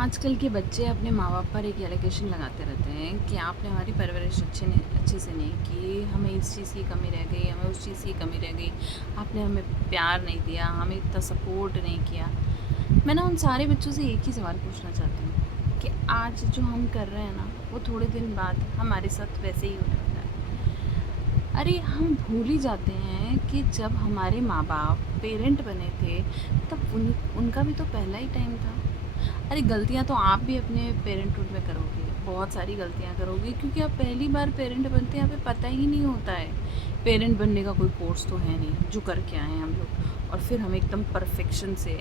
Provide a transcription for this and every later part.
आजकल के बच्चे अपने माँ-बाप पर एक एलिगेशन लगाते रहते हैं कि आपने हमारी परवरिश अच्छे से नहीं की, हमें इस चीज़ की कमी रह गई, हमें उस चीज़ की कमी रह गई, आपने हमें प्यार नहीं दिया, हमें इतना सपोर्ट नहीं किया। मैं ना उन सारे बच्चों से एक ही सवाल पूछना चाहती हूँ कि आज जो हम कर रहे हैं ना, वो थोड़े दिन बाद हमारे साथ वैसे ही होने वाला है। अरे! हम भूल ही जाते हैं कि जब हमारे माँ-बाप पेरेंट बने थे, तब उनका भी तो पहला ही टाइम था। अरे गलतियाँ तो आप भी अपने पेरेंटहुड में करोगे, बहुत सारी गलतियाँ करोगे क्योंकि आप पहली बार पेरेंट बनते हैं, हमें पता ही नहीं होता है। पेरेंट बनने का कोई कोर्स तो है नहीं, जो करके आए हैं हम लोग और फिर हम एकदम परफेक्शन से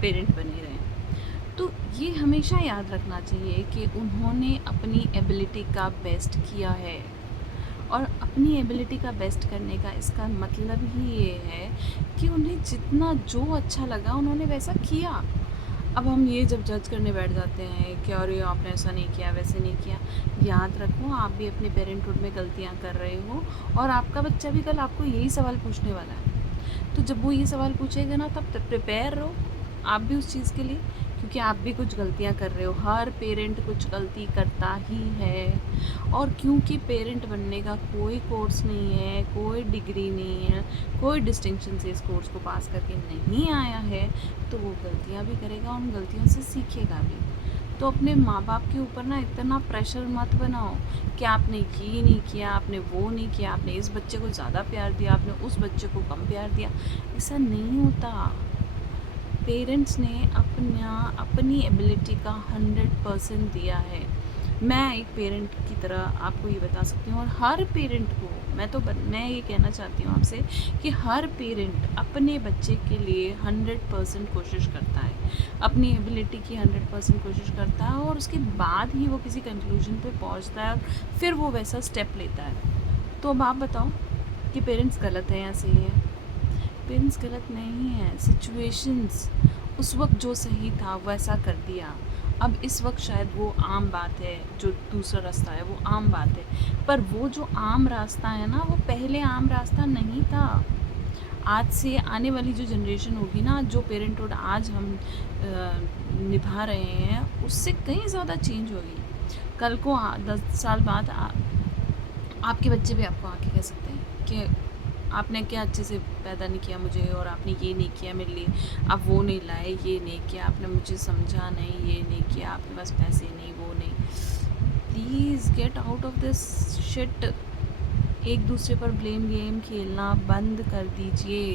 पेरेंट बने रहें। तो ये हमेशा याद रखना चाहिए कि उन्होंने अपनी एबिलिटी का बेस्ट किया है और अपनी एबिलिटी का बेस्ट करने का इसका मतलब ही ये है कि उन्हें जितना जो अच्छा लगा उन्होंने वैसा किया। अब हम ये जब जज करने बैठ जाते हैं कि अरे आपने ऐसा नहीं किया वैसे नहीं किया, याद रखो आप भी अपने पेरेंटहुड में गलतियाँ कर रहे हो और आपका बच्चा भी कल आपको यही सवाल पूछने वाला है। तो जब वो ये सवाल पूछेगा ना तब प्रिपेयर रहो आप भी उस चीज़ के लिए, क्योंकि आप भी कुछ गलतियाँ कर रहे हो। हर पेरेंट कुछ गलती करता ही है और क्योंकि पेरेंट बनने का कोई कोर्स नहीं है, कोई डिग्री नहीं है, कोई डिस्टिंक्शन से इस कोर्स को पास करके नहीं आया है, तो वो गलतियाँ भी करेगा, उन गलतियों से सीखेगा भी। तो अपने माँ-बाप के ऊपर ना इतना प्रेशर मत बनाओ कि आपने ये नहीं किया, आपने वो नहीं किया, आपने इस बच्चे को ज़्यादा प्यार दिया, आपने उस बच्चे को कम प्यार दिया। ऐसा नहीं होता। पेरेंट्स ने अपनी एबिलिटी का 100% दिया है। मैं एक पेरेंट की तरह आपको ये बता सकती हूँ और हर पेरेंट को मैं ये कहना चाहती हूँ आपसे कि हर पेरेंट अपने बच्चे के लिए 100% कोशिश करता है। अपनी एबिलिटी की 100% कोशिश करता है और उसके बाद ही वो किसी कंक्लूजन पे पहुँचता है और फिर वो वैसा स्टेप लेता है। तो अब आप बताओ कि पेरेंट्स गलत हैं या सही है? पेरेंट्स गलत नहीं है, सिचुएशंस उस वक्त जो सही था वैसा कर दिया। अब इस वक्त शायद वो आम बात है, जो दूसरा रास्ता है वो आम बात है, पर वो जो आम रास्ता है ना वो पहले आम रास्ता नहीं था। आज से आने वाली जो जनरेशन होगी ना, जो पेरेंटहुड आज हम निभा रहे हैं उससे कहीं ज़्यादा चेंज होगी। कल को 10 साल बाद आपके बच्चे भी आपको आके कह सकते हैं कि आपने क्या अच्छे से पैदा नहीं किया मुझे और आपने ये नहीं किया मेरे लिए, आप वो नहीं लाए, ये नहीं किया, आपने मुझे समझा नहीं, ये नहीं किया, आपके पास पैसे नहीं, वो नहीं। Please get out of this shit. एक दूसरे पर ब्लेम गेम खेलना बंद कर दीजिए।